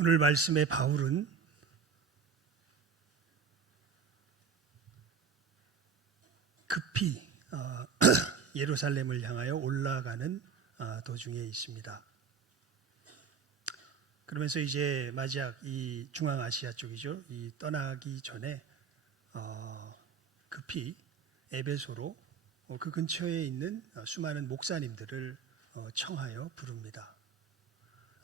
오늘 말씀의 바울은 급히 예루살렘을 향하여 올라가는 도중에 있습니다. 그러면서 이제 마지막 이 중앙아시아 쪽이죠. 이 떠나기 전에 급히 에베소로 그 근처에 있는 수많은 목사님들을 청하여 부릅니다.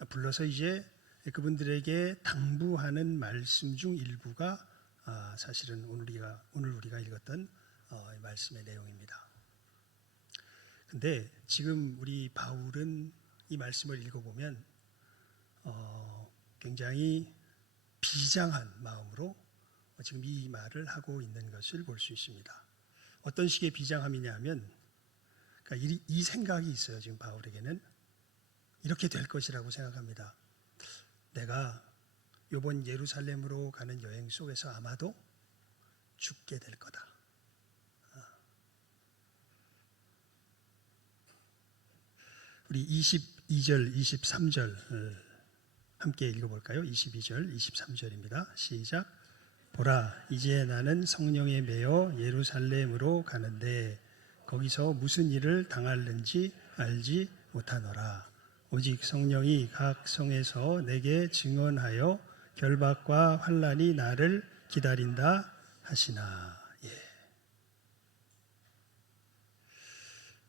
불러서 이제 그분들에게 당부하는 말씀 중 일부가 사실은 오늘 우리가 읽었던 말씀의 내용입니다. 근데 지금 우리 바울은 이 말씀을 읽어보면 굉장히 비장한 마음으로 지금 이 말을 하고 있는 것을 볼 수 있습니다. 어떤 식의 비장함이냐 하면 그러니까 이 생각이 있어요. 지금 바울에게는 이렇게 될 것이라고 생각합니다. 내가 이번 예루살렘으로 가는 여행 속에서 아마도 죽게 될 거다. 우리 22절, 23절 함께 읽어볼까요? 22절, 23절입니다. 시작. 보라, 이제 나는 성령에 매여 예루살렘으로 가는데 거기서 무슨 일을 당할는지 알지 못하노라. 오직 성령이 각 성에서 내게 증언하여 결박과 환난이 나를 기다린다 하시나.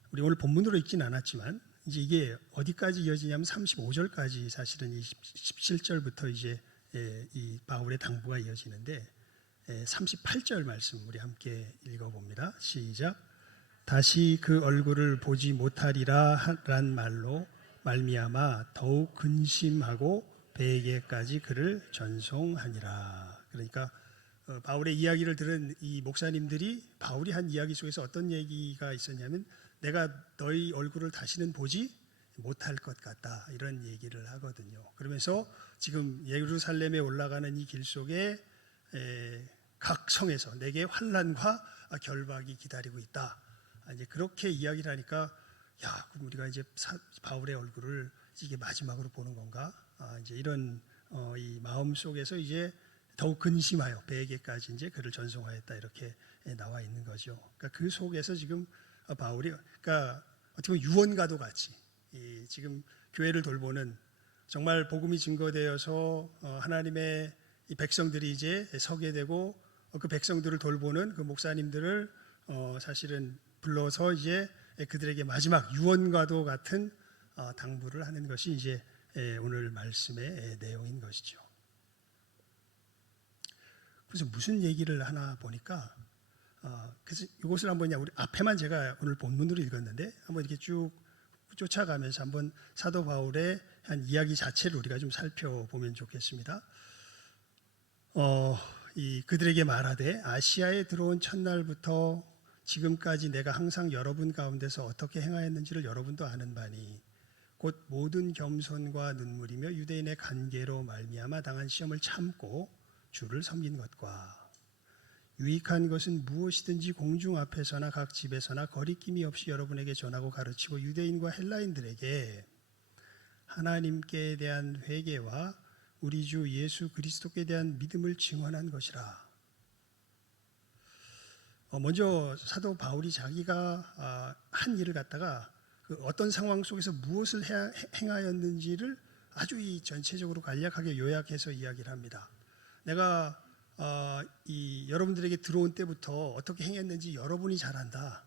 우리 오늘 본문으로 읽진 않았지만 이제 이게 어디까지 이어지냐면 35절까지 사실은 이 17절부터 이제 이 바울의 당부가 이어지는데 38절 말씀 우리 함께 읽어봅니다. 시작. 다시 그 얼굴을 보지 못하리라 란 말로 말미암아 더욱 근심하고 배에게까지 그를 전송하니라. 그러니까 바울의 이야기를 들은 이 목사님들이 바울이 한 이야기 속에서 어떤 얘기가 있었냐면 내가 너희 얼굴을 다시는 보지 못할 것 같다 이런 얘기를 하거든요. 그러면서 지금 예루살렘에 올라가는 이 길 속에 각 성에서 내게 환난과 결박이 기다리고 있다. 이제 그렇게 이야기를 하니까 야, 그럼 우리가 이제 바울의 얼굴을 이게 마지막으로 보는 건가? 이제 이런 이 마음 속에서 이제 더욱 근심하여 배에게까지 이제 그를 전송하였다 이렇게 나와 있는 거죠. 그러니까 그 속에서 지금 바울이 그러니까 어떻게 보면 유언과도 같이 지금 교회를 돌보는 정말 복음이 증거되어서 하나님의 이 백성들이 이제 서게 되고 그 백성들을 돌보는 그 목사님들을 사실은 불러서 이제 그들에게 마지막 유언과도 같은 당부를 하는 것이 이제 오늘 말씀의 내용인 것이죠. 그래서 무슨 얘기를 하나 보니까 그래서 이것을 한번 우리 앞에만 제가 오늘 본문으로 읽었는데 한번 이렇게 쭉 쫓아가면서 한번 사도 바울의 한 이야기 자체를 우리가 좀 살펴보면 좋겠습니다. 그들에게 말하되 아시아에 들어온 첫날부터 지금까지 내가 항상 여러분 가운데서 어떻게 행하였는지를 여러분도 아는 바니 곧 모든 겸손과 눈물이며 유대인의 간계로 말미암아 당한 시험을 참고 주를 섬긴 것과 유익한 것은 무엇이든지 공중 앞에서나 각 집에서나 거리낌이 없이 여러분에게 전하고 가르치고 유대인과 헬라인들에게 하나님께 대한 회개와 우리 주 예수 그리스도께 대한 믿음을 증언한 것이라. 먼저 사도 바울이 자기가 한 일을 갖다가 그 어떤 상황 속에서 무엇을 행하였는지를 아주 이 전체적으로 간략하게 요약해서 이야기를 합니다. 내가 여러분들에게 들어온 때부터 어떻게 행했는지 여러분이 잘 안다.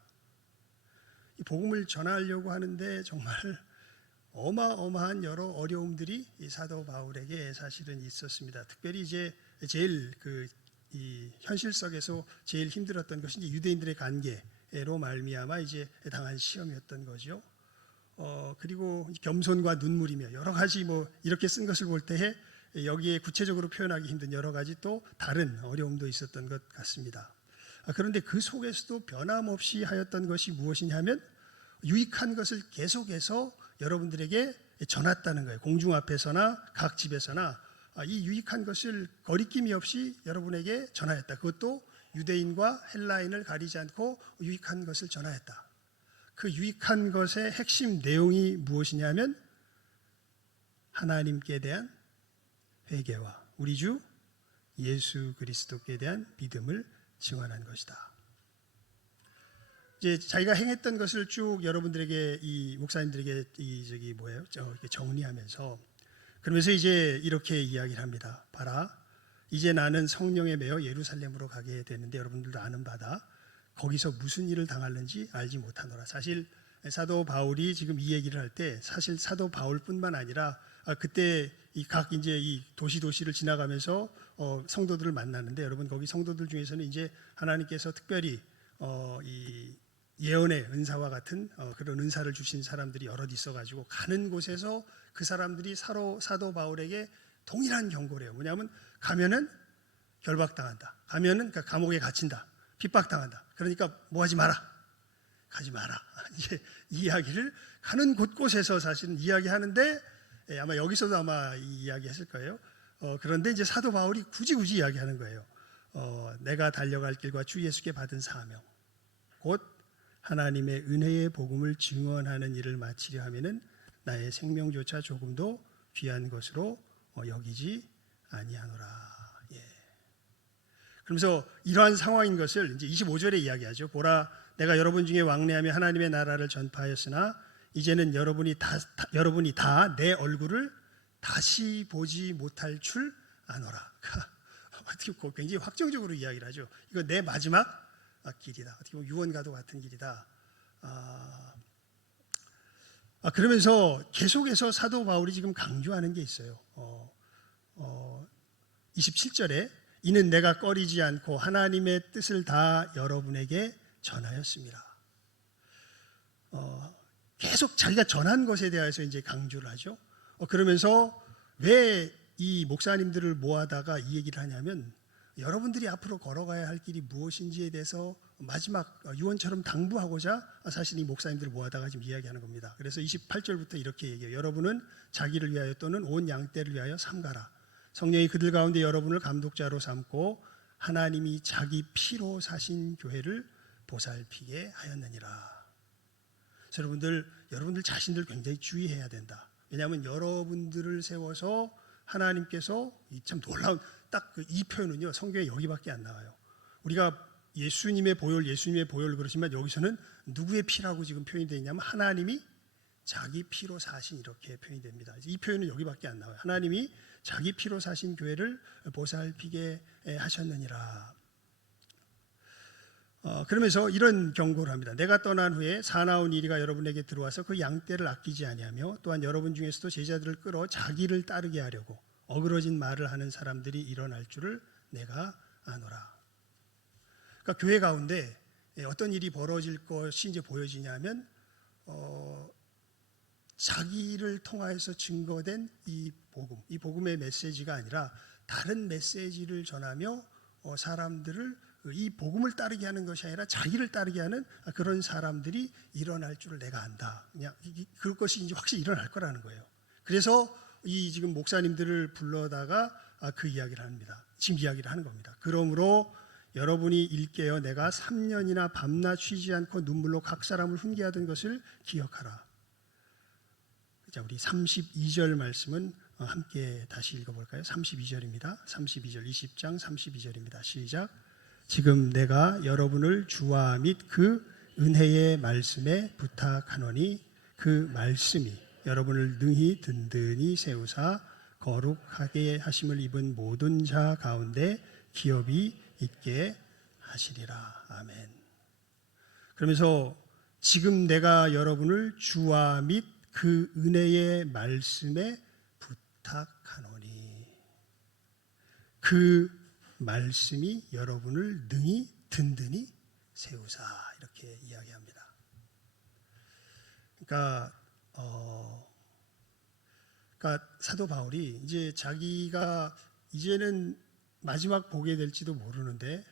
이 복음을 전하려고 하는데 정말 어마어마한 여러 어려움들이 이 사도 바울에게 사실은 있었습니다. 특별히 이제 제일 이 현실석에서 제일 힘들었던 것이 이제 유대인들의 관계로 말미암아 이제 당한 시험이었던 거죠. 그리고 겸손과 눈물이며 여러 가지 뭐 이렇게 쓴 것을 볼 때에 여기에 구체적으로 표현하기 힘든 여러 가지 또 다른 어려움도 있었던 것 같습니다. 그런데 그 속에서도 변함없이 하였던 것이 무엇이냐면 유익한 것을 계속해서 여러분들에게 전했다는 거예요. 공중 앞에서나 각 집에서나 이 유익한 것을 거리낌이 없이 여러분에게 전하였다. 그것도 유대인과 헬라인을 가리지 않고 유익한 것을 전하였다. 그 유익한 것의 핵심 내용이 무엇이냐면 하나님께 대한 회개와 우리 주 예수 그리스도께 대한 믿음을 증언한 것이다. 이제 자기가 행했던 것을 쭉 여러분들에게 이 목사님들에게 정리하면서 그러면서 이제 이렇게 이야기를 합니다. 봐라, 이제 나는 성령에 매여 예루살렘으로 가게 되는데 여러분들도 아는 바다. 거기서 무슨 일을 당할는지 알지 못하노라. 사실 사도 바울이 지금 이 얘기를 할 때 사실 사도 바울뿐만 아니라 그때 각 이제 이 도시를 지나가면서 성도들을 만나는데 여러분 거기 성도들 중에서는 이제 하나님께서 특별히 이 예언의 은사와 같은 그런 은사를 주신 사람들이 여럿 있어가지고 가는 곳에서 그 사람들이 사도 바울에게 동일한 경고를 해요. 뭐냐면 가면은 결박당한다. 가면은 감옥에 갇힌다. 핍박당한다. 그러니까 뭐 하지 마라. 가지 마라. 이제 이 이야기를 가는 곳곳에서 사실은 이야기하는데 아마 여기서도 아마 이 이야기 했을 거예요. 그런데 이제 사도 바울이 굳이 이야기하는 거예요. 내가 달려갈 길과 주 예수께 받은 사명 곧 하나님의 은혜의 복음을 증언하는 일을 마치려 하면은 나의 생명조차 조금도 귀한 것으로 여기지 아니하노라. 예. 그러면서 이러한 상황인 것을 이제 25절에 이야기하죠. 보라, 내가 여러분 중에 왕래하며 하나님의 나라를 전파하였으나 이제는 여러분이 다 내 얼굴을 다시 보지 못할 줄 아노라. 어떻게 굉장히 확정적으로 이야기를 하죠. 이거 내 마지막 길이다. 어떻게 보면 유언과도 같은 길이다. 그러면서 계속해서 사도 바울이 지금 강조하는 게 있어요. 27절에 이는 내가 꺼리지 않고 하나님의 뜻을 다 여러분에게 전하였습니다. 계속 자기가 전한 것에 대해서 이제 강조를 하죠. 그러면서 왜 이 목사님들을 모아다가 이 얘기를 하냐면 여러분들이 앞으로 걸어가야 할 길이 무엇인지에 대해서 마지막 유언처럼 당부하고자 사실 이 목사님들을 모아다가 지금 이야기하는 겁니다. 그래서 28절부터 이렇게 얘기해요. 여러분은 자기를 위하여 또는 온 양떼를 위하여 삼가라. 성령이 그들 가운데 여러분을 감독자로 삼고 하나님이 자기 피로 사신 교회를 보살피게 하였느니라. 그래서 여러분들 자신들 굉장히 주의해야 된다. 왜냐하면 여러분들을 세워서 하나님께서 참 놀라운 딱 이 표현은요 성경에 여기밖에 안 나와요. 우리가 예수님의 보혈 그러시면 여기서는 누구의 피라고 지금 표현이 되어 있냐면 하나님이 자기 피로 사신 이렇게 표현이 됩니다. 이 표현은 여기밖에 안 나와요. 하나님이 자기 피로 사신 교회를 보살피게 하셨느니라. 그러면서 이런 경고를 합니다. 내가 떠난 후에 사나운 이리가 여러분에게 들어와서 그 양떼를 아끼지 아니하며 또한 여러분 중에서도 제자들을 끌어 자기를 따르게 하려고 어그러진 말을 하는 사람들이 일어날 줄을 내가 아노라. 그러니까 교회 가운데 어떤 일이 벌어질 것이 이제 보여지냐면 자기를 통하여서 증거된 이 복음의 메시지가 아니라 다른 메시지를 전하며 사람들을 이 복음을 따르게 하는 것이 아니라 자기를 따르게 하는 그런 사람들이 일어날 줄을 내가 안다. 그냥 그것이 이제 확실히 일어날 거라는 거예요. 그래서 이 지금 목사님들을 불러다가 그 이야기를 합니다. 지금 이야기를 하는 겁니다. 그러므로 여러분이 일깨어 내가 3년이나 밤낮 쉬지 않고 눈물로 각 사람을 훈계하던 것을 기억하라. 자, 우리 32절 말씀은 함께 다시 읽어볼까요? 32절입니다. 32절 20장 32절입니다. 시작. 지금 내가 여러분을 주와 및 그 은혜의 말씀에 부탁하노니 그 말씀이 여러분을 능히 든든히 세우사 거룩하게 하심을 입은 모든 자 가운데 기업이 있게 하시리라. 아멘. 그러면서 지금 내가 여러분을 주와 및 그 은혜의 말씀에 부탁하노니 그 말씀이 여러분을 능히 든든히 세우사 이렇게 이야기합니다. 그러니까 사도 바울이 이제 자기가 이제는 마지막 보게 될지도 모르는데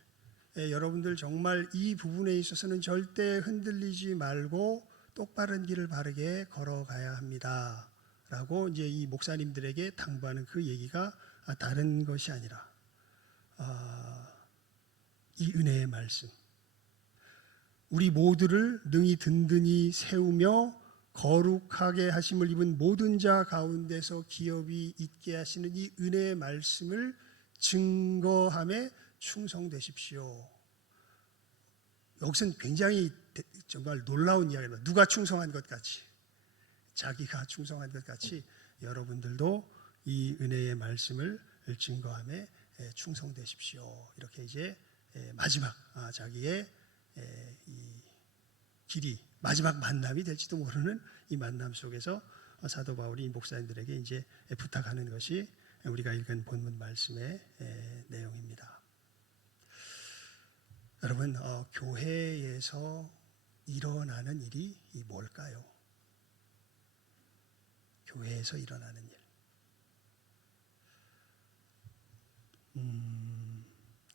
여러분들 정말 이 부분에 있어서는 절대 흔들리지 말고 똑바른 길을 바르게 걸어가야 합니다. 라고 이제 이 목사님들에게 당부하는 그 얘기가 다른 것이 아니라 이 은혜의 말씀, 우리 모두를 능히 든든히 세우며 거룩하게 하심을 입은 모든 자 가운데서 기업이 있게 하시는 이 은혜의 말씀을 증거함에 충성되십시오. 여기서는 굉장히 정말 놀라운 이야기입니다. 누가 충성한 것 같이, 자기가 충성한 것 같이 여러분들도 이 은혜의 말씀을 증거함에 충성되십시오. 이렇게 이제 마지막 자기의 이 길이 마지막 만남이 될지도 모르는 이 만남 속에서 사도 바울이 목사님들에게 이제 부탁하는 것이 우리가 읽은 본문 말씀의 내용입니다. 여러분, 교회에서 일어나는 일이 뭘까요? 교회에서 일어나는 일.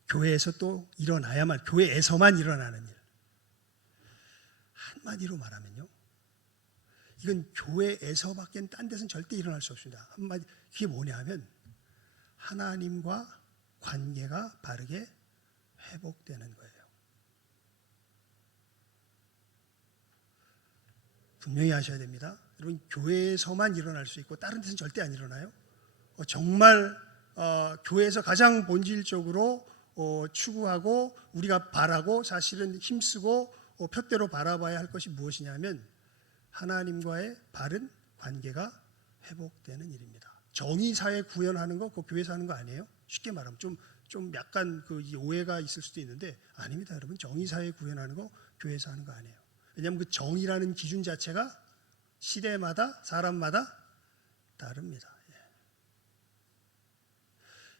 교회에서 또 일어나야만, 교회에서만 일어나는 일. 한마디로 말하면요, 이건 교회에서밖에 딴 데서는 절대 일어날 수 없습니다. 한마디, 그게 뭐냐면 하나님과 관계가 바르게 회복되는 거예요. 분명히 아셔야 됩니다. 여러분, 교회에서만 일어날 수 있고 다른 데서는 절대 안 일어나요. 정말 교회에서 가장 본질적으로 추구하고 우리가 바라고 사실은 힘쓰고 푯대로 바라봐야 할 것이 무엇이냐면 하나님과의 바른 관계가 회복되는 일입니다. 정의사회 구현하는 거 그거 교회에서 하는 거 아니에요? 쉽게 말하면 좀 약간 그 오해가 있을 수도 있는데 아닙니다. 여러분, 정의사회 구현하는 거 교회에서 하는 거 아니에요. 왜냐하면 그 정의라는 기준 자체가 시대마다 사람마다 다릅니다.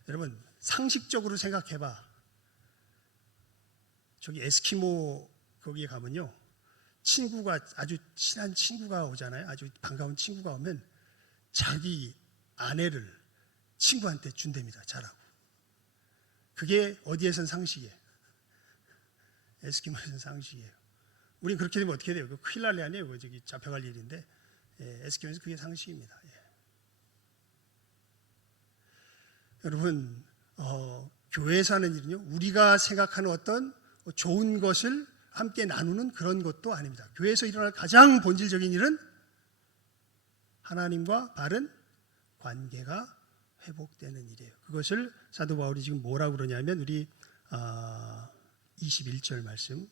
여러분, 상식적으로 생각해봐. 저기 에스키모 거기에 가면요, 친구가 아주 친한 친구가 오잖아요. 아주 반가운 친구가 오면 자기 아내를 친구한테 준답니다. 잘하고. 그게 어디에선 상식이에요. 에스키모에서는 상식이에요. 우린 그렇게 되면 어떻게 돼요? 큰일 날 일 아니에요. 저기 잡혀갈 일인데 에스키모에서 그게 상식입니다. 여러분, 교회에서 하는 일은요, 우리가 생각하는 어떤 좋은 것을 함께 나누는 그런 것도 아닙니다. 교회에서 일어날 가장 본질적인 일은 하나님과 바른 관계가 회복되는 일이에요. 그것을 사도 바울이 지금 뭐라고 그러냐면 우리 21절 말씀,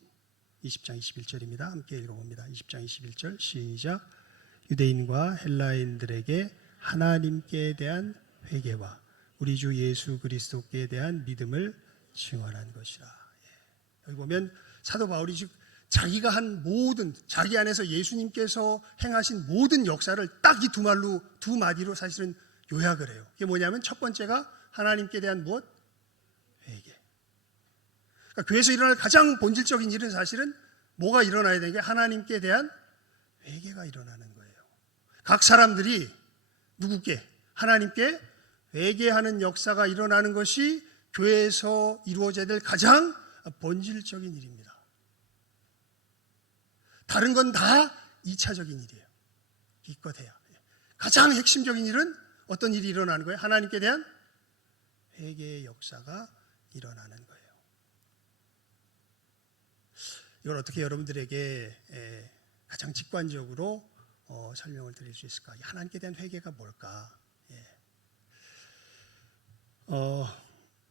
20장 21절입니다. 함께 읽어봅니다. 20장 21절 시작. 유대인과 헬라인들에게 하나님께 대한 회개와 우리 주 예수 그리스도께 대한 믿음을 증언한 것이라. 여기 보면 사도 바울이 즉 자기가 한 모든, 자기 안에서 예수님께서 행하신 모든 역사를 딱 이 두 마디로 사실은 요약을 해요. 이게 뭐냐면 첫 번째가 하나님께 대한 무엇? 회개. 그러니까 교회에서 일어날 가장 본질적인 일은 사실은 뭐가 일어나야 되는 게 하나님께 대한 회개가 일어나는 거예요. 각 사람들이 누구께? 하나님께 회개하는 역사가 일어나는 것이 교회에서 이루어져야 될 가장 본질적인 일입니다. 다른 건 다 2차적인 일이에요. 기껏해야. 가장 핵심적인 일은 어떤 일이 일어나는 거예요? 하나님께 대한 회개의 역사가 일어나는 거예요. 이걸 어떻게 여러분들에게 가장 직관적으로 설명을 드릴 수 있을까? 하나님께 대한 회개가 뭘까?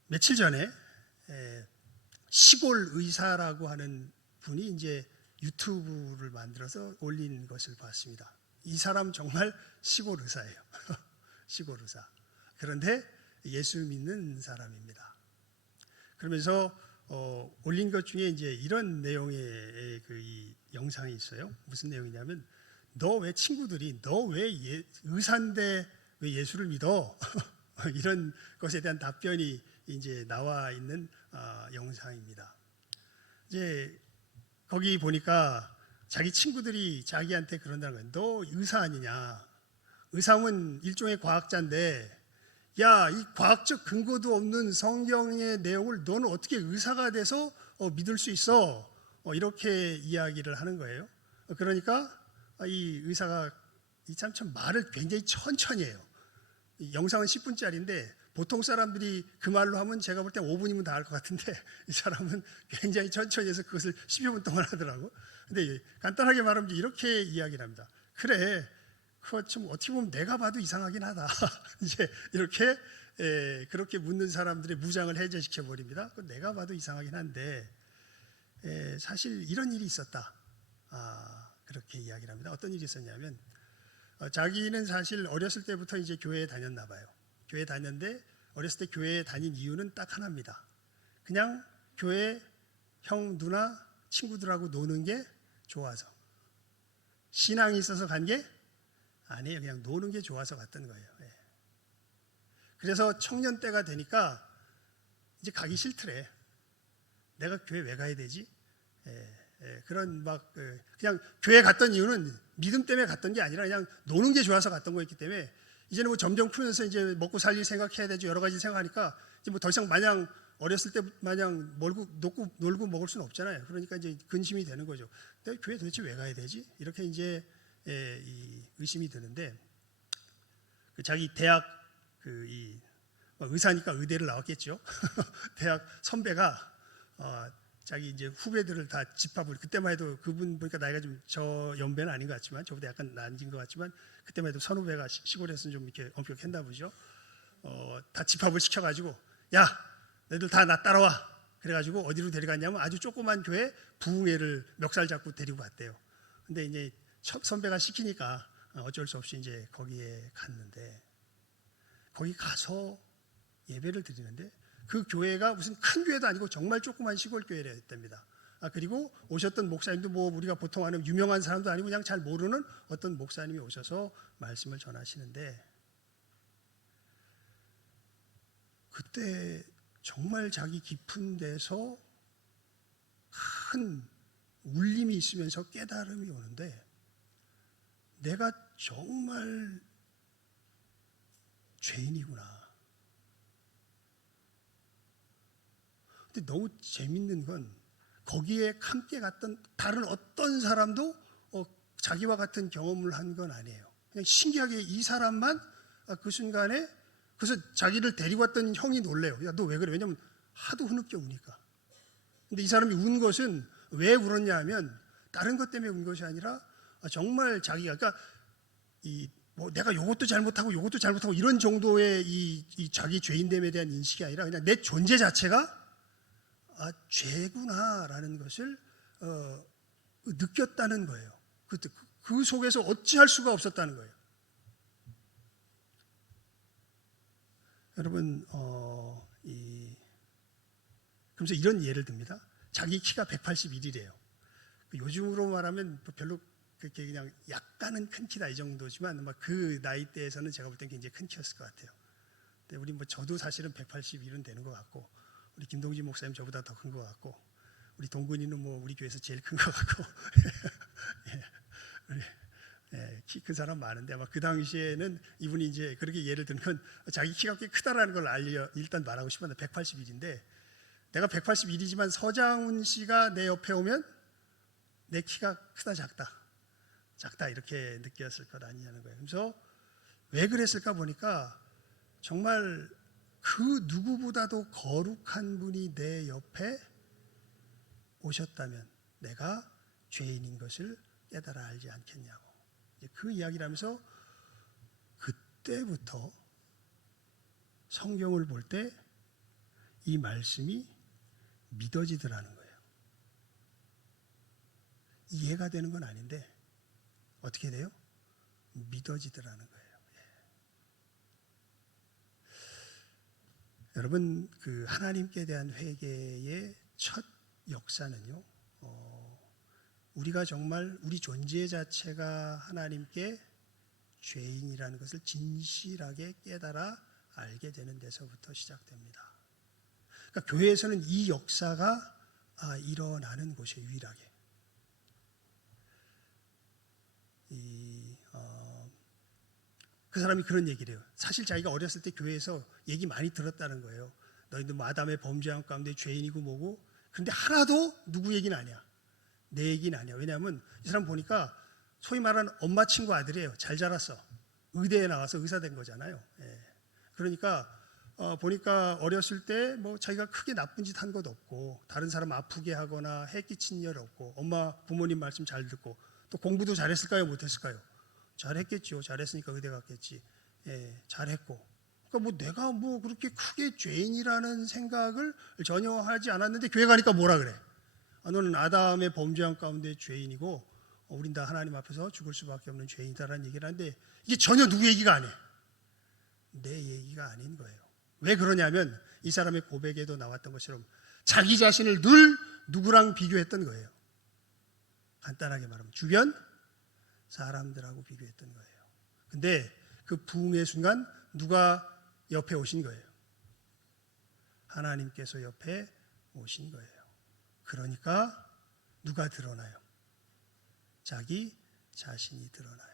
며칠 전에 시골 의사라고 하는 분이 이제 유튜브를 만들어서 올린 것을 봤습니다. 이 사람 정말 시골 의사예요. 시골 의사. 그런데 예수 믿는 사람입니다. 그러면서 올린 것 중에 이제 이런 내용의 이 영상이 있어요. 무슨 내용이냐면 너 왜 친구들이 너 왜 의사인데 왜 예수를 믿어? 이런 것에 대한 답변이 이제 나와 있는 영상입니다. 이제 거기 보니까 자기 친구들이 자기한테 그런다는 거예요. 너 의사 아니냐? 의사는 일종의 과학자인데 야, 이 과학적 근거도 없는 성경의 내용을 너는 어떻게 의사가 돼서 믿을 수 있어? 이렇게 이야기를 하는 거예요. 그러니까 이 의사가 참 말을 굉장히 천천히 해요. 이 영상은 10분짜리인데 보통 사람들이 그 말로 하면 제가 볼 때 5분이면 다 할 것 같은데 이 사람은 굉장히 천천히 해서 그것을 10여 분 동안 하더라고. 근데 간단하게 말하면 이렇게 이야기를 합니다. 그래, 그거 좀 어떻게 보면 내가 봐도 이상하긴 하다. 이제 이렇게 그렇게 묻는 사람들의 무장을 해제시켜 버립니다. 내가 봐도 이상하긴 한데 사실 이런 일이 있었다. 그렇게 이야기를 합니다. 어떤 일이 있었냐면 자기는 사실 어렸을 때부터 이제 교회에 다녔나 봐요. 교회에 다녔는데 어렸을 때 교회에 다닌 이유는 딱 하나입니다. 그냥 교회 형, 누나, 친구들하고 노는 게 좋아서. 신앙이 있어서 간 게 아니에요. 그냥 노는 게 좋아서 갔던 거예요. 그래서 청년 때가 되니까 이제 가기 싫더래. 내가 교회 왜 가야 되지? 그런 막 그냥 교회 갔던 이유는 믿음 때문에 갔던 게 아니라 그냥 노는 게 좋아서 갔던 거였기 때문에 이제는 뭐 점점 크면서 이제 먹고 살릴 생각해야 되죠. 여러 가지 생각하니까 이제 뭐 더 이상 마냥 어렸을 때 마냥 놀고 먹을 수는 없잖아요. 그러니까 이제 근심이 되는 거죠. 내가 교회 도대체 왜 가야 되지? 이렇게 이제 이 의심이 드는데 자기 대학 의사니까 의대를 나왔겠죠. 대학 선배가 자기 이제 후배들을 다 집합을 그때만 해도 그분 보니까 나이가 좀 저 연배는 아닌 것 같지만 저보다 약간 난진 것 같지만 그때만 해도 선후배가 시골에서는 좀 이렇게 엄격했나 보죠. 다 집합을 시켜가지고 야 너희들 다 나 따라와. 그래가지고 어디로 데려갔냐면 아주 조그만 교회 부흥회를 멱살 잡고 데리고 갔대요. 근데 이제 선배가 시키니까 어쩔 수 없이 이제 거기에 갔는데 거기 가서 예배를 드리는데 그 교회가 무슨 큰 교회도 아니고 정말 조그만 시골 교회랬답니다. 그리고 오셨던 목사님도 뭐 우리가 보통 아는 유명한 사람도 아니고 그냥 잘 모르는 어떤 목사님이 오셔서 말씀을 전하시는데 그때 정말 자기 깊은 데서 큰 울림이 있으면서 깨달음이 오는데 내가 정말 죄인이구나. 근데 너무 재밌는 건 거기에 함께 갔던 다른 어떤 사람도 자기와 같은 경험을 한 건 아니에요. 그냥 신기하게 이 사람만 그 순간에 그래서 자기를 데리고 왔던 형이 놀래요. 야, 너 왜 그래? 왜냐면 하도 흐느껴 우니까. 근데 이 사람이 운 것은 왜 울었냐 하면 다른 것 때문에 운 것이 아니라 정말 자기가 그러니까 뭐 내가 요것도 잘못하고 요것도 잘못하고 이런 정도의 이 자기 죄인됨에 대한 인식이 아니라 그냥 내 존재 자체가 죄구나라는 것을 느꼈다는 거예요. 그 속에서 어찌할 수가 없었다는 거예요. 여러분, 그러면서 이런 예를 듭니다. 자기 키가 181이래요. 요즘으로 말하면 별로 그렇게 그냥 약간은 큰 키다 이 정도지만 그 나이대에서는 제가 볼 땐 굉장히 큰 키였을 것 같아요. 근데 우리 저도 사실은 181은 되는 것 같고 우리 김동진 목사님 저보다 더 큰 것 같고 우리 동근이는 뭐 우리 교회에서 제일 큰 것 같고 키 큰 사람 많은데 아마 그 당시에는 이분이 이제 그렇게 예를 들면 자기 키가 꽤 크다라는 걸 일단 말하고 싶었는데 181인데 내가 181이지만 서장훈 씨가 내 옆에 오면 내 키가 크다 작다 이렇게 느꼈을 것 아니냐는 거예요. 그래서 왜 그랬을까 보니까 정말 그 누구보다도 거룩한 분이 내 옆에 오셨다면 내가 죄인인 것을 깨달아 알지 않겠냐고. 그 이야기를 하면서 그때부터 성경을 볼 때 이 말씀이 믿어지더라는 거예요. 이해가 되는 건 아닌데 어떻게 돼요? 믿어지더라는 거예요. 여러분, 그 하나님께 대한 회개의 첫 역사는요, 우리가 정말 우리 존재 자체가 하나님께 죄인이라는 것을 진실하게 깨달아 알게 되는 데서부터 시작됩니다. 그러니까 교회에서는 이 역사가 일어나는 곳이에요, 유일하게. 그 사람이 그런 얘기를 해요. 사실 자기가 어렸을 때 교회에서 얘기 많이 들었다는 거예요. 너희들 뭐 아담의 범죄한 가운데 죄인이고 뭐고. 그런데 하나도 누구 얘기는 아니야. 내 얘기는 아니야. 왜냐하면 이 사람 보니까 소위 말하는 엄마 친구 아들이에요. 잘 자랐어. 의대에 나와서 의사 된 거잖아요. 그러니까 보니까 어렸을 때 뭐 자기가 크게 나쁜 짓 한 것도 없고 다른 사람 아프게 하거나 해 끼친 일 없고 엄마 부모님 말씀 잘 듣고 또 공부도 잘했을까요? 못했을까요? 잘했겠죠. 잘했으니까 의대 갔겠지. 예, 잘했고. 그러니까 뭐 내가 뭐 그렇게 크게 죄인이라는 생각을 전혀 하지 않았는데 교회 가니까 뭐라 그래? 너는 아담의 범죄한 가운데 죄인이고 우린 다 하나님 앞에서 죽을 수밖에 없는 죄인이다라는 얘기를 하는데 이게 전혀 누구 얘기가 아니에요. 내 얘기가 아닌 거예요. 왜 그러냐면 이 사람의 고백에도 나왔던 것처럼 자기 자신을 늘 누구랑 비교했던 거예요. 간단하게 말하면 주변 사람들하고 비교했던 거예요. 근데 그 부흥의 순간 누가 옆에 오신 거예요. 하나님께서 옆에 오신 거예요. 그러니까 누가 드러나요? 자기 자신이 드러나요.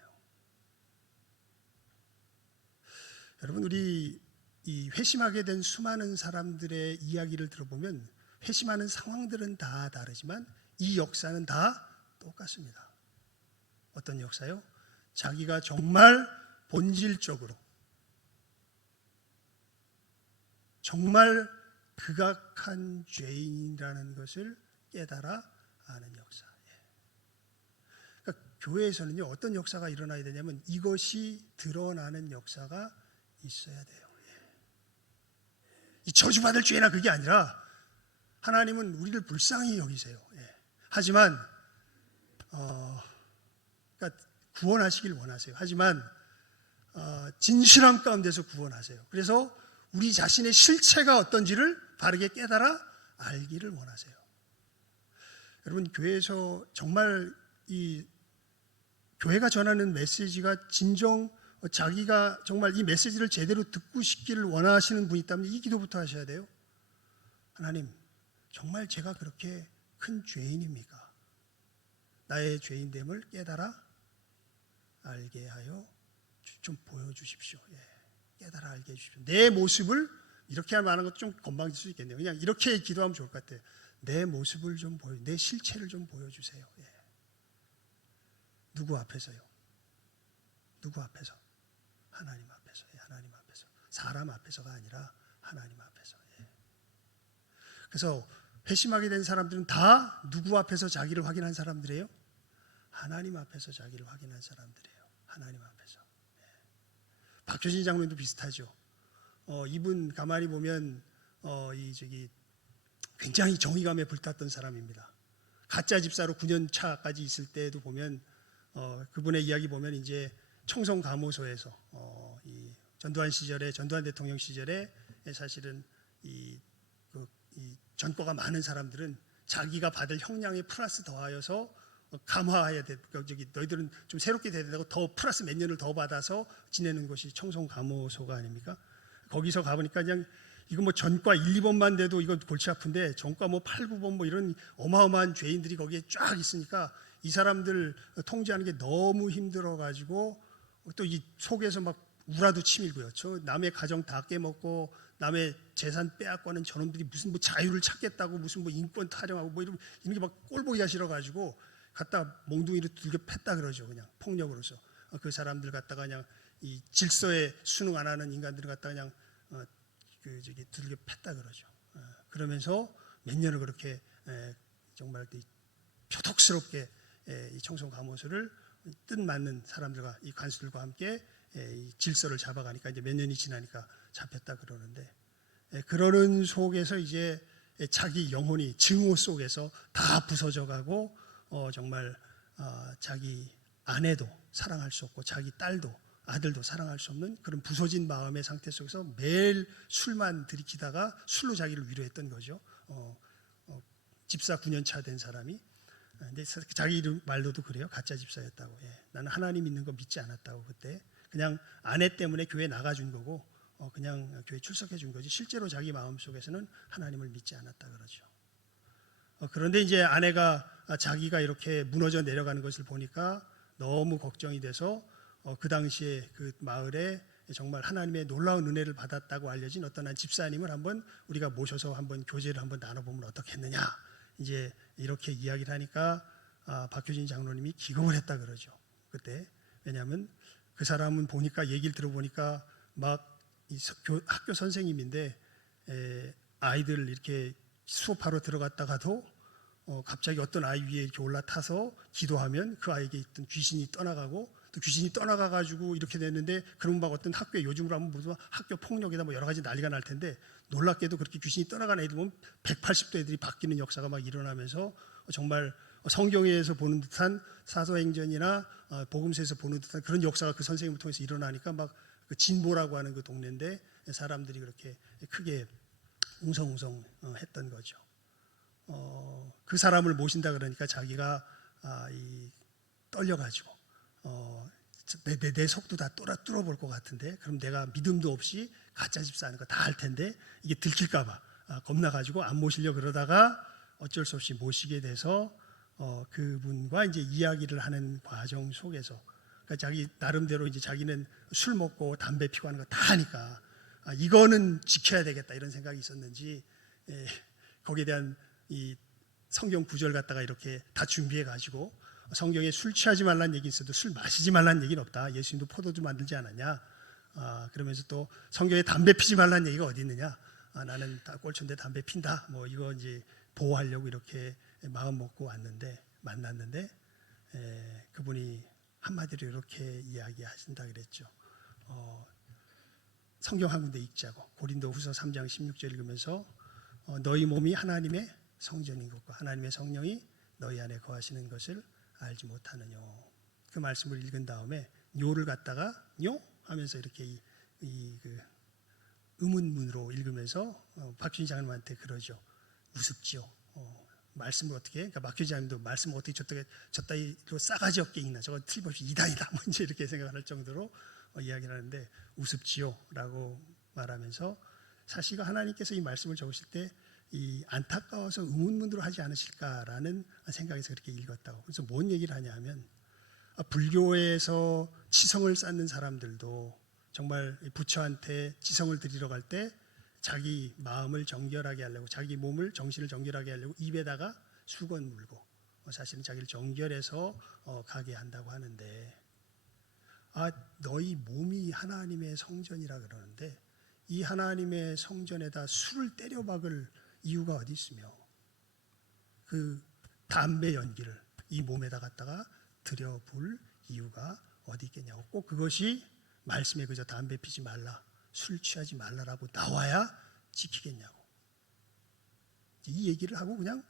여러분, 우리 이 회심하게 된 수많은 사람들의 이야기를 들어보면 회심하는 상황들은 다 다르지만 이 역사는 다 똑같습니다. 어떤 역사요? 자기가 정말 본질적으로 정말 극악한 죄인이라는 것을 깨달아 아는 역사. 그러니까 교회에서는요, 어떤 역사가 일어나야 되냐면 이것이 드러나는 역사가 있어야 돼요. 이 저주받을 죄나 그게 아니라 하나님은 우리를 불쌍히 여기세요. 하지만 그러니까 구원하시길 원하세요. 하지만 진실함 가운데서 구원하세요. 그래서 우리 자신의 실체가 어떤지를 바르게 깨달아 알기를 원하세요. 여러분, 교회에서 정말 이 교회가 전하는 메시지가 진정 자기가 정말 이 메시지를 제대로 듣고 싶기를 원하시는 분이 있다면 이 기도부터 하셔야 돼요. 하나님, 정말 제가 그렇게 큰 죄인입니까? 나의 죄인됨을 깨달아 알게 하여 좀 보여주십시오. 깨달아 알게 해주십시오. 내 모습을 이렇게 말하는 것도 좀 건방질 수 있겠네요. 그냥 이렇게 기도하면 좋을 것 같아요. 내 모습을 좀 내 실체를 좀 보여주세요. 누구 앞에서요? 누구 앞에서? 하나님 앞에서. 하나님 앞에서. 사람 앞에서가 아니라 하나님 앞에서. 그래서 회심하게 된 사람들은 다 누구 앞에서 자기를 확인한 사람들이에요? 하나님 앞에서 자기를 확인한 사람들이에요. 하나님 앞에서. 박효신 장로님도 비슷하죠. 이분 가만히 보면 굉장히 정의감에 불탔던 사람입니다. 가짜 집사로 9년 차까지 있을 때도 보면 그분의 이야기 보면 이제 청송 감호소에서 이 전두환 대통령 시절에 사실은 이 전과가 많은 사람들은 자기가 받을 형량에 플러스 더하여서 감화해야 돼. 너희들은 좀 새롭게 돼야 된다고 더 플러스 몇 년을 더 받아서 지내는 것이 청송 감호소가 아닙니까? 거기서 가보니까 그냥 이거 뭐 전과 1, 2번만 돼도 이거 골치 아픈데 전과 뭐 8, 9번 뭐 이런 어마어마한 죄인들이 거기에 쫙 있으니까 이 사람들 통제하는 게 너무 힘들어 가지고 또 이 속에서 막 우라도 치밀고요. 저 남의 가정 다 깨먹고 남의 재산 빼앗고는 저놈들이 무슨 뭐 자유를 찾겠다고 무슨 뭐 인권 타령하고 뭐 이런 게 막 꼴보기가 싫어가지고 갖다 몽둥이로 들겨 팼다 그러죠. 그냥 폭력으로서 그 사람들 갖다가 그냥 이 질서에 순응 안 하는 인간들을 갖다가 그냥 들겨 팼다 그러죠. 그러면서 몇 년을 그렇게 정말 표독스럽게 이 청송 감호소를 뜻맞는 사람들과 이 관수들과 함께 이 질서를 잡아가니까 이제 몇 년이 지나니까 잡혔다 그러는데 그러는 속에서 이제 자기 영혼이 증오 속에서 다 부서져가고 정말 자기 아내도 사랑할 수 없고 자기 딸도 아들도 사랑할 수 없는 그런 부서진 마음의 상태 속에서 매일 술만 들이키다가 술로 자기를 위로했던 거죠. 집사 9년 차 된 사람이. 근데 자기 이름 말로도 그래요. 가짜 집사였다고. 나는 하나님 있는 거 믿지 않았다고. 그때 그냥 아내 때문에 교회 나가준 거고 그냥 교회 출석해 준 거지 실제로 자기 마음속에서는 하나님을 믿지 않았다 그러죠. 그런데 이제 아내가 자기가 이렇게 무너져 내려가는 것을 보니까 너무 걱정이 돼서 그 당시에 그 마을에 정말 하나님의 놀라운 은혜를 받았다고 알려진 어떤 한 집사님을 한번 우리가 모셔서 한번 교제를 한번 나눠보면 어떻겠느냐 이제 이렇게 이야기를 하니까 박효진 장로님이 기겁을 했다 그러죠. 그때 왜냐하면 그 사람은 보니까 얘기를 들어보니까 막 학교 선생님인데 아이들 이렇게 수업하러 들어갔다가도 갑자기 어떤 아이 위에 이렇게 올라타서 기도하면 그 아이에게 있던 귀신이 떠나가고 또 귀신이 떠나가 가지고 이렇게 됐는데, 그러면 막 어떤 학교에 요즘으로 하면 무슨 학교 폭력이다 뭐 여러 가지 난리가 날 텐데, 놀랍게도 그렇게 귀신이 떠나간 애들 보면 180도 애들이 바뀌는 역사가 막 일어나면서 정말 성경에서 보는 듯한, 사도행전이나 복음서에서 보는 듯한 그런 역사가 그 선생님을 통해서 일어나니까 막 그 진보라고 하는 그 동네인데 사람들이 그렇게 크게 웅성웅성 했던 거죠. 그 사람을 모신다 그러니까 자기가 떨려가지고 내 속도 다 뚫어볼 것 같은데, 그럼 내가 믿음도 없이 가짜 집사하는 거 다 할 텐데 이게 들킬까봐 겁나가지고 안 모시려 그러다가 어쩔 수 없이 모시게 돼서 그분과 이제 이야기를 하는 과정 속에서, 그러니까 자기 나름대로 이제 자기는 술 먹고 담배 피고 하는 거 다 하니까 이거는 지켜야 되겠다 이런 생각이 있었는지, 거기에 대한 이 성경 구절 갖다가 이렇게 다 준비해 가지고, 성경에 술 취하지 말라는 얘기 있어도 술 마시지 말라는 얘기는 없다. 예수님도 포도주 만들지 않았냐. 그러면서 또 성경에 담배 피지 말라는 얘기가 어디 있느냐. 나는 다 꼴촌데 담배 핀다. 뭐 이거 이제 보호하려고 이렇게 마음 먹고 만났는데 그분이 한마디로 이렇게 이야기하신다 그랬죠. 성경 한 군데 읽자고. 고린도후서 3장 16절 읽으면서 너희 몸이 하나님의 성전인 것과 하나님의 성령이 너희 안에 거하시는 것을 알지 못하느냐. 그 말씀을 읽은 다음에 뇨를 갖다가 뇨 하면서 이렇게 그 의문문으로 읽으면서 박준희 장로한테 그러죠. 우습지요. 말씀을 어떻게, 그러니까 박준희 장로도 말씀을 어떻게 저따위로 싸가지 없게 읽나, 저거 틀림없이 이단이다 뭐 이제 이렇게 생각할 정도로 이야기를 하는데, 우습지요 라고 말하면서, 사실 하나님께서 이 말씀을 적으실 때 이 안타까워서 의문문으로 하지 않으실까라는 생각에서 그렇게 읽었다고. 그래서 뭔 얘기를 하냐면, 불교에서 지성을 쌓는 사람들도 정말 부처한테 지성을 드리러 갈 때 자기 마음을 정결하게 하려고, 자기 몸을, 정신을 정결하게 하려고 입에다가 수건 물고 사실은 자기를 정결해서 가게 한다고 하는데, 너희 몸이 하나님의 성전이라 그러는데 이 하나님의 성전에다 술을 때려 박을 이유가 어디 있으며, 그 담배 연기를 이 몸에다 갖다가 들여볼 이유가 어디 있겠냐고. 꼭 그것이 말씀에 그저 담배 피지 말라, 술 취하지 말라라고 나와야 지키겠냐고. 이 얘기를 하고 그냥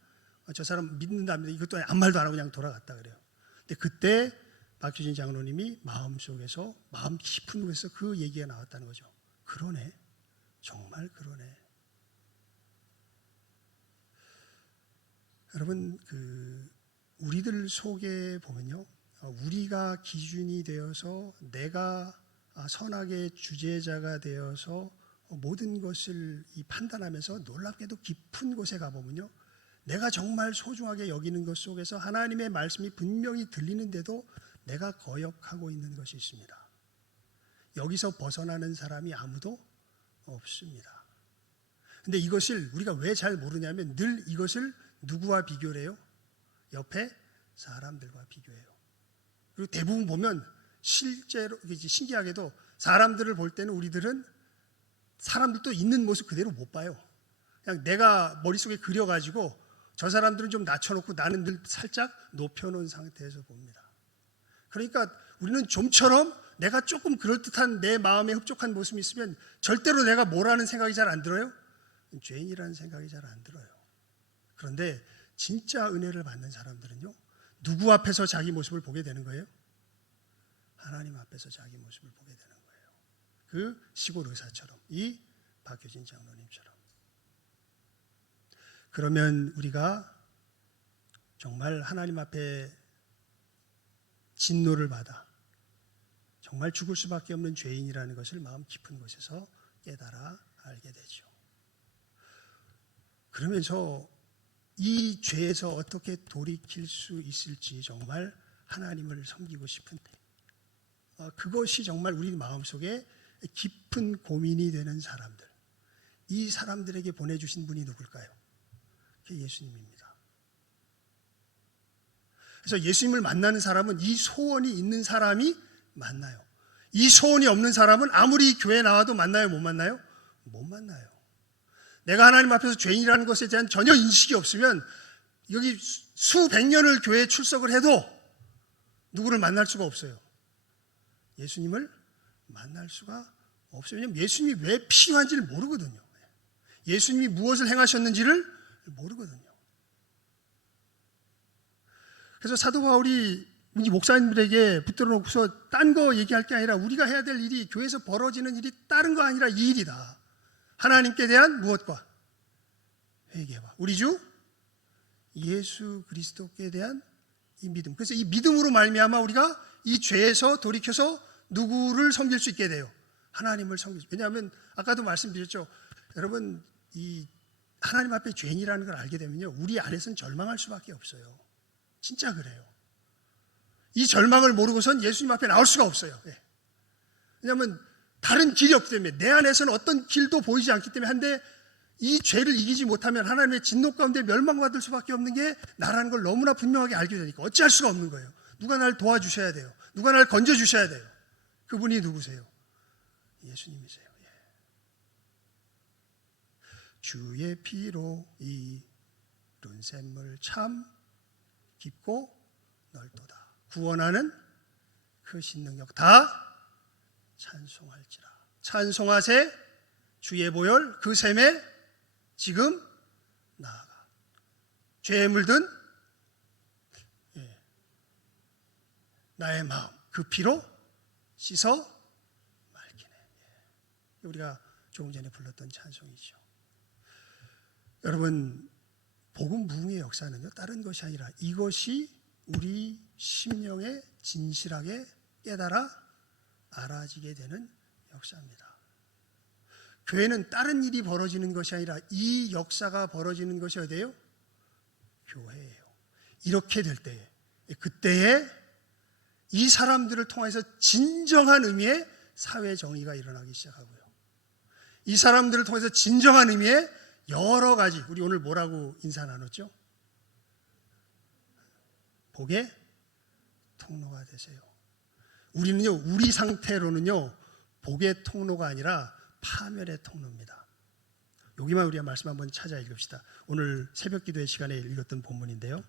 저 사람 믿는다 안 믿는다 이것도 아무 말도 안 하고 그냥 돌아갔다 그래요. 근데 그때 박규진 장로님이 마음속에서, 마음 깊은 곳에서 그 얘기가 나왔다는 거죠. 그러네, 정말 그러네. 여러분, 우리들 속에 보면요, 우리가 기준이 되어서 내가 선악의 주제자가 되어서 모든 것을 판단하면서 놀랍게도 깊은 곳에 가보면요, 내가 정말 소중하게 여기는 것 속에서 하나님의 말씀이 분명히 들리는데도 내가 거역하고 있는 것이 있습니다. 여기서 벗어나는 사람이 아무도 없습니다. 근데 이것을 우리가 왜 잘 모르냐면, 늘 이것을 누구와 비교를 해요? 옆에 사람들과 비교해요. 그리고 대부분 보면 실제로 신기하게도 사람들을 볼 때는 우리들은 사람들도 있는 모습 그대로 못 봐요. 그냥 내가 머릿속에 그려가지고 저 사람들은 좀 낮춰놓고 나는 늘 살짝 높여놓은 상태에서 봅니다. 그러니까 우리는 좀처럼 내가 조금 그럴듯한 내 마음에 흡족한 모습이 있으면 절대로 내가 뭐라는 생각이 잘 안 들어요? 죄인이라는 생각이 잘 안 들어요. 그런데 진짜 은혜를 받는 사람들은요, 누구 앞에서 자기 모습을 보게 되는 거예요? 하나님 앞에서 자기 모습을 보게 되는 거예요. 그 시골 의사처럼, 이 박효진 장로님처럼. 그러면 우리가 정말 하나님 앞에 진노를 받아 정말 죽을 수밖에 없는 죄인이라는 것을 마음 깊은 곳에서 깨달아 알게 되죠. 그러면서 이 죄에서 어떻게 돌이킬 수 있을지 정말 하나님을 섬기고 싶은데, 그것이 정말 우리 마음속에 깊은 고민이 되는 사람들, 이 사람들에게 보내주신 분이 누굴까요? 그게 예수님입니다. 그래서 예수님을 만나는 사람은 이 소원이 있는 사람이 만나요. 이 소원이 없는 사람은 아무리 교회에 나와도 만나요, 못 만나요? 못 만나요. 내가 하나님 앞에서 죄인이라는 것에 대한 전혀 인식이 없으면 여기 수백 년을 교회에 출석을 해도 누구를 만날 수가 없어요. 예수님을 만날 수가 없어요. 왜냐하면 예수님이 왜 필요한지를 모르거든요. 예수님이 무엇을 행하셨는지를 모르거든요. 그래서 사도 바울이 이 목사님들에게 붙들어 놓고서 딴 거 얘기할 게 아니라 우리가 해야 될 일이, 교회에서 벌어지는 일이 다른 거 아니라 이 일이다. 하나님께 대한 무엇과? 회개와 우리 주 예수 그리스도께 대한 이 믿음. 그래서 이 믿음으로 말미암아 우리가 이 죄에서 돌이켜서 누구를 섬길 수 있게 돼요? 하나님을 섬길 수. 왜냐하면 아까도 말씀드렸죠. 여러분, 이 하나님 앞에 죄인이라는 걸 알게 되면요, 우리 안에서는 절망할 수밖에 없어요. 진짜 그래요. 이 절망을 모르고선 예수님 앞에 나올 수가 없어요. 왜냐하면 다른 길이 없기 때문에, 내 안에서는 어떤 길도 보이지 않기 때문에. 한데 이 죄를 이기지 못하면 하나님의 진노 가운데 멸망받을 수밖에 없는 게 나라는 걸 너무나 분명하게 알게 되니까 어찌할 수가 없는 거예요. 누가 날 도와주셔야 돼요. 누가 날 건져주셔야 돼요. 그분이 누구세요? 예수님이세요. 주의 피로 이룬 샘물 참 깊고 넓도다. 구원하는 그 신능력 다 찬송할지라. 찬송하세 주의 보혈 그 샘에 지금 나아가. 죄에 물든 나의 마음 그 피로 씻어 맑히네. 우리가 조금 전에 불렀던 찬송이죠. 여러분, 복음 부흥의 역사는요, 다른 것이 아니라 이것이 우리 심령에 진실하게 깨달아 알아지게 되는 역사입니다. 교회는 다른 일이 벌어지는 것이 아니라 이 역사가 벌어지는 것이 어디예요? 교회예요. 이렇게 될 때에, 그때에 이 사람들을 통해서 진정한 의미의 사회 정의가 일어나기 시작하고요, 이 사람들을 통해서 진정한 의미의 여러 가지, 우리 오늘 뭐라고 인사 나눴죠? 복의 통로가 되세요. 우리는요, 우리 상태로는요, 복의 통로가 아니라 파멸의 통로입니다. 여기만 우리가 말씀 한번 찾아 읽읍시다. 오늘 새벽 기도의 시간에 읽었던 본문인데요,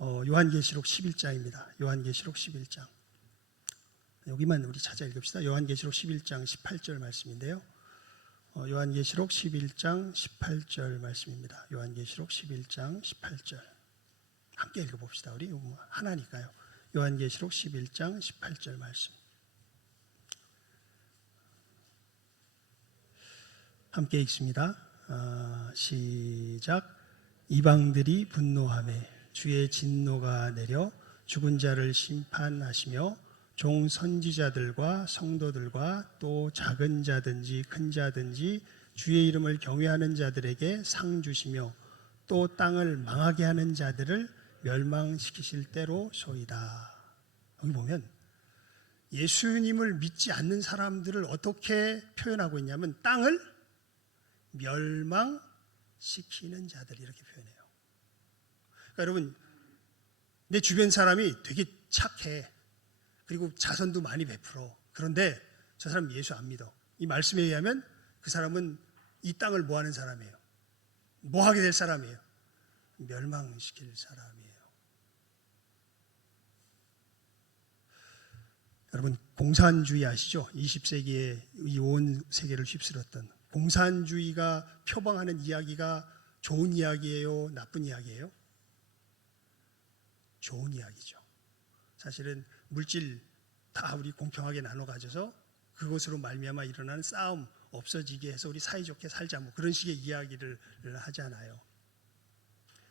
요한계시록 11장입니다. 요한계시록 11장. 여기만 우리 찾아 읽읍시다. 요한계시록 11장 18절 말씀인데요, 요한계시록 11장 18절 말씀입니다. 요한계시록 11장 18절 함께 읽어봅시다. 우리 하나니까요. 요한계시록 11장 18절 말씀 함께 읽습니다. 시작. 이방들이 분노하매 주의 진노가 내려 죽은 자를 심판하시며 종 선지자들과 성도들과 또 작은 자든지 큰 자든지 주의 이름을 경외하는 자들에게 상 주시며 또 땅을 망하게 하는 자들을 멸망시키실 때로 소이다. 여기 보면 예수님을 믿지 않는 사람들을 어떻게 표현하고 있냐면 땅을 멸망시키는 자들, 이렇게 표현해요. 그러니까 여러분, 내 주변 사람이 되게 착해, 그리고 자선도 많이 베풀어. 그런데 저 사람 예수 안 믿어. 이 말씀에 의하면 그 사람은 이 땅을 뭐 하는 사람이에요? 뭐 하게 될 사람이에요? 멸망시킬 사람이에요. 여러분, 공산주의 아시죠? 20세기에 이 온 세계를 휩쓸었던 공산주의가 표방하는 이야기가 좋은 이야기예요? 나쁜 이야기예요? 좋은 이야기죠. 사실은 물질 다 우리 공평하게 나눠 가져서 그것으로 말미암아 일어나는 싸움 없어지게 해서 우리 사이좋게 살자, 뭐 그런 식의 이야기를 하잖아요.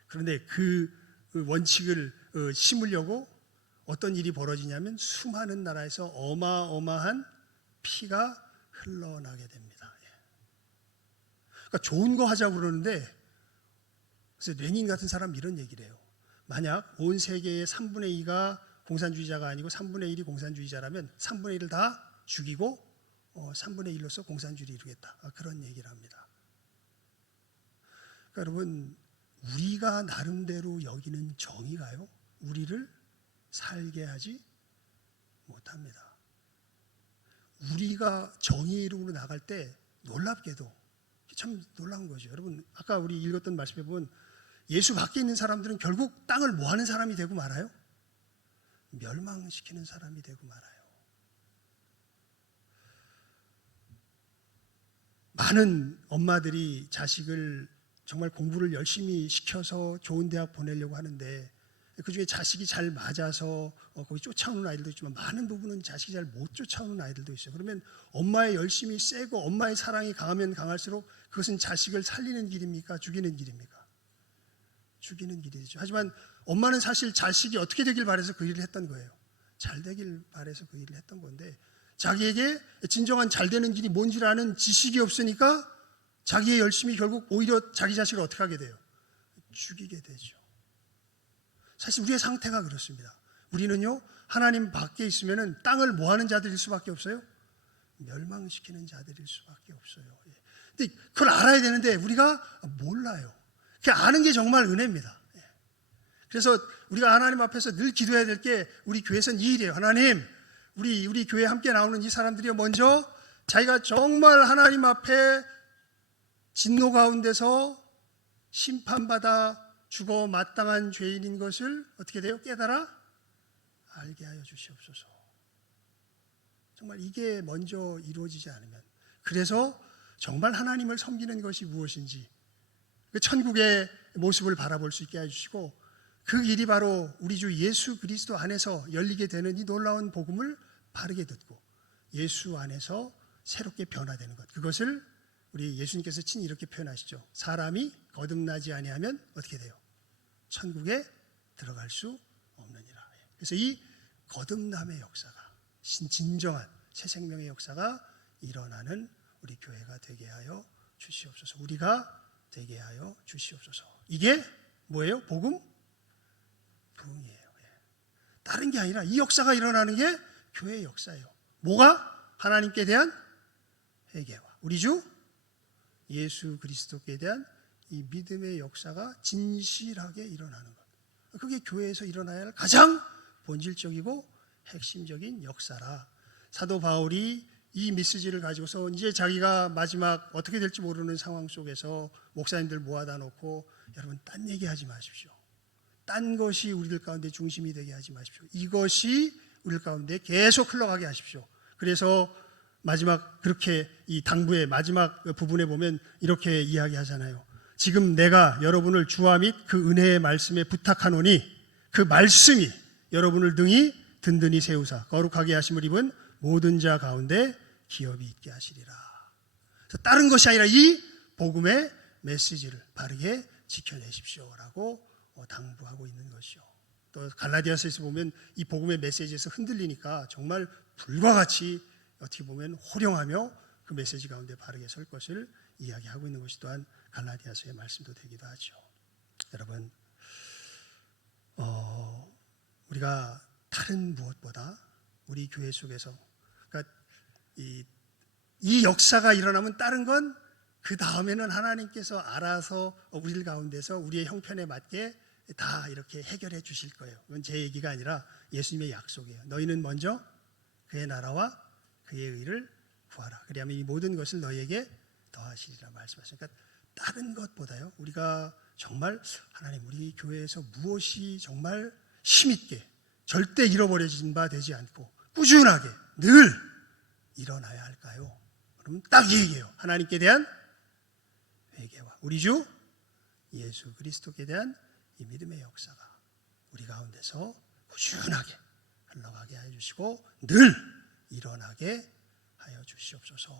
그런데 그 원칙을 심으려고 어떤 일이 벌어지냐면 수많은 나라에서 어마어마한 피가 흘러나게 됩니다. 그러니까 좋은 거 하자고 그러는데, 그래서 레닌 같은 사람이 이런 얘기를 해요. 만약 온 세계의 3분의 2가 공산주의자가 아니고 3분의 1이 공산주의자라면 3분의 1을 다 죽이고 3분의 1로서 공산주의를 이루겠다, 그런 얘기를 합니다. 그러니까 여러분, 우리가 나름대로 여기는 정의가요, 우리를 살게 하지 못합니다. 우리가 정의의 이름으로 나갈 때 놀랍게도 참 놀라운 거죠. 여러분, 아까 우리 읽었던 말씀에 보면 예수 밖에 있는 사람들은 결국 땅을 뭐 하는 사람이 되고 말아요? 멸망시키는 사람이 되고 말아요. 많은 엄마들이 자식을 정말 공부를 열심히 시켜서 좋은 대학 보내려고 하는데 그중에 자식이 잘 맞아서 거기 쫓아오는 아이들도 있지만 많은 부분은 자식이 잘 못 쫓아오는 아이들도 있어요. 그러면 엄마의 열심이 세고 엄마의 사랑이 강하면 강할수록 그것은 자식을 살리는 길입니까? 죽이는 길입니까? 죽이는 길이죠. 하지만 엄마는 사실 자식이 어떻게 되길 바라서 그 일을 했던 거예요. 잘 되길 바라서 그 일을 했던 건데 자기에게 진정한 잘 되는 길이 뭔지를 아는 지식이 없으니까 자기의 열심이 결국 오히려 자기 자식을 어떻게 하게 돼요? 죽이게 되죠. 사실 우리의 상태가 그렇습니다. 우리는요 하나님 밖에 있으면은 땅을 뭐하는 자들일 수밖에 없어요? 멸망시키는 자들일 수밖에 없어요. 근데 그걸 알아야 되는데 우리가 몰라요. 그 아는 게 정말 은혜입니다. 그래서 우리가 하나님 앞에서 늘 기도해야 될 게 우리 교회에서는 이 일이에요. 하나님, 우리 교회에 함께 나오는 이 사람들이 먼저 자기가 정말 하나님 앞에 진노 가운데서 심판받아 죽어 마땅한 죄인인 것을 어떻게 돼요? 깨달아 알게 하여 주시옵소서. 정말 이게 먼저 이루어지지 않으면, 그래서 정말 하나님을 섬기는 것이 무엇인지 그 천국의 모습을 바라볼 수 있게 해주시고, 그 일이 바로 우리 주 예수 그리스도 안에서 열리게 되는 이 놀라운 복음을 바르게 듣고 예수 안에서 새롭게 변화되는 것, 그것을 우리 예수님께서 친히 이렇게 표현하시죠. 사람이 거듭나지 아니하면 어떻게 돼요? 천국에 들어갈 수 없느니라. 그래서 이 거듭남의 역사가, 진정한 새 생명의 역사가 일어나는 우리 교회가 되게 하여 주시옵소서. 우리가 되게 하여 주시옵소서. 이게 뭐예요? 복음? 부흥이에요. 다른 게 아니라 이 역사가 일어나는 게 교회의 역사예요. 뭐가? 하나님께 대한 회개와 우리 주 예수 그리스도께 대한 이 믿음의 역사가 진실하게 일어나는 것. 그게 교회에서 일어나야 할 가장 본질적이고 핵심적인 역사라. 사도 바울이 이 메시지를 가지고서 이제 자기가 마지막 어떻게 될지 모르는 상황 속에서 목사님들 모아다 놓고, 여러분 딴 얘기하지 마십시오. 딴 것이 우리들 가운데 중심이 되게 하지 마십시오. 이것이 우리들 가운데 계속 흘러가게 하십시오. 그래서 마지막 그렇게 이 당부의 마지막 부분에 보면 이렇게 이야기하잖아요. 지금 내가 여러분을 주와 및 그 은혜의 말씀에 부탁하노니 그 말씀이 여러분을 등이 든든히 세우사 거룩하게 하심을 입은 모든 자 가운데 기업이 있게 하시리라. 다른 것이 아니라 이 복음의 메시지를 바르게 지켜내십시오라고 당부하고 있는 것이요. 또 갈라디아서에서 보면 이 복음의 메시지에서 흔들리니까 정말 불과 같이 어떻게 보면 호령하며 그 메시지 가운데 바르게 설 것을 이야기하고 있는 것이 또한 갈라디아서의 말씀도 되기도 하죠. 여러분, 우리가 다른 무엇보다 우리 교회 속에서, 그러니까 이 역사가 일어나면 다른 건 그 다음에는 하나님께서 알아서 우리들 가운데서 우리의 형편에 맞게 다 이렇게 해결해 주실 거예요. 이건 제 얘기가 아니라 예수님의 약속이에요. 너희는 먼저 그의 나라와 그의 의를 구하라. 그리하면 이 모든 것을 너희에게 더하시리라 말씀하시니까, 다른 것보다요, 우리가 정말 하나님, 우리 교회에서 무엇이 정말 힘있게 절대 잃어버려진 바 되지 않고 꾸준하게 늘 일어나야 할까요? 그러면 딱 이 얘기예요. 하나님께 대한 회개와 우리 주 예수 그리스도께 대한 이 믿음의 역사가 우리 가운데서 꾸준하게 흘러가게 하여 주시고 늘 일어나게 하여 주시옵소서.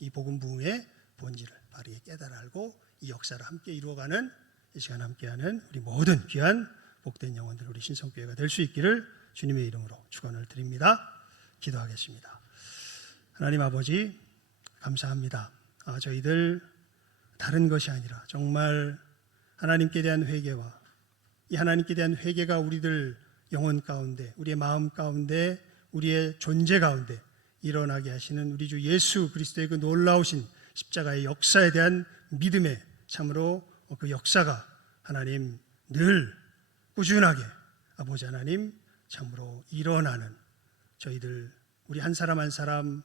이 복음 부흥의 본질을 바르게 깨달아 알고 이 역사를 함께 이루어가는 이 시간 함께하는 우리 모든 귀한 복된 영혼들, 우리 신성교회가 될 수 있기를 주님의 이름으로 축원을 드립니다. 기도하겠습니다. 하나님 아버지, 감사합니다. 저희들 다른 것이 아니라 정말 하나님께 대한 회개와 이 하나님께 대한 회개가 우리들 영혼 가운데, 우리의 마음 가운데, 우리의 존재 가운데 일어나게 하시는 우리 주 예수 그리스도의 그 놀라우신 십자가의 역사에 대한 믿음의 참으로 그 역사가 하나님 늘 꾸준하게 아버지 하나님 참으로 일어나는 저희들 우리 한 사람 한 사람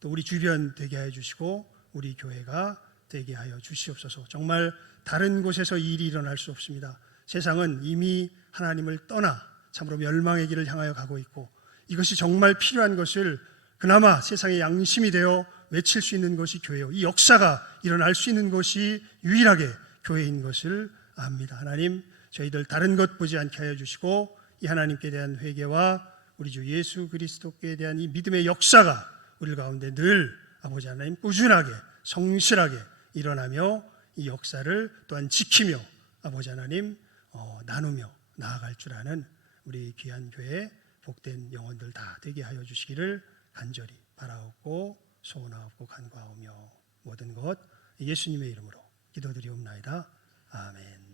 또 우리 주변 되게 하여 주시고 우리 교회가 되게 하여 주시옵소서. 정말 다른 곳에서 이 일이 일어날 수 없습니다. 세상은 이미 하나님을 떠나 참으로 멸망의 길을 향하여 가고 있고, 이것이 정말 필요한 것을 그나마 세상의 양심이 되어 외칠 수 있는 것이 교회요, 이 역사가 일어날 수 있는 것이 유일하게 교회인 것을 압니다. 하나님, 저희들 다른 것 보지 않게 하여 주시고 이 하나님께 대한 회개와 우리 주 예수 그리스도께 대한 이 믿음의 역사가 우리 가운데 늘 아버지 하나님 꾸준하게 성실하게 일어나며 이 역사를 또한 지키며 아버지 하나님 나누며 나아갈 줄 아는 우리 귀한 교회 복된 영혼들 다 되게 하여 주시기를 간절히 바라옵고 소원하옵고 간구하오며 모든 것 예수님의 이름으로 기도드리옵나이다. 아멘.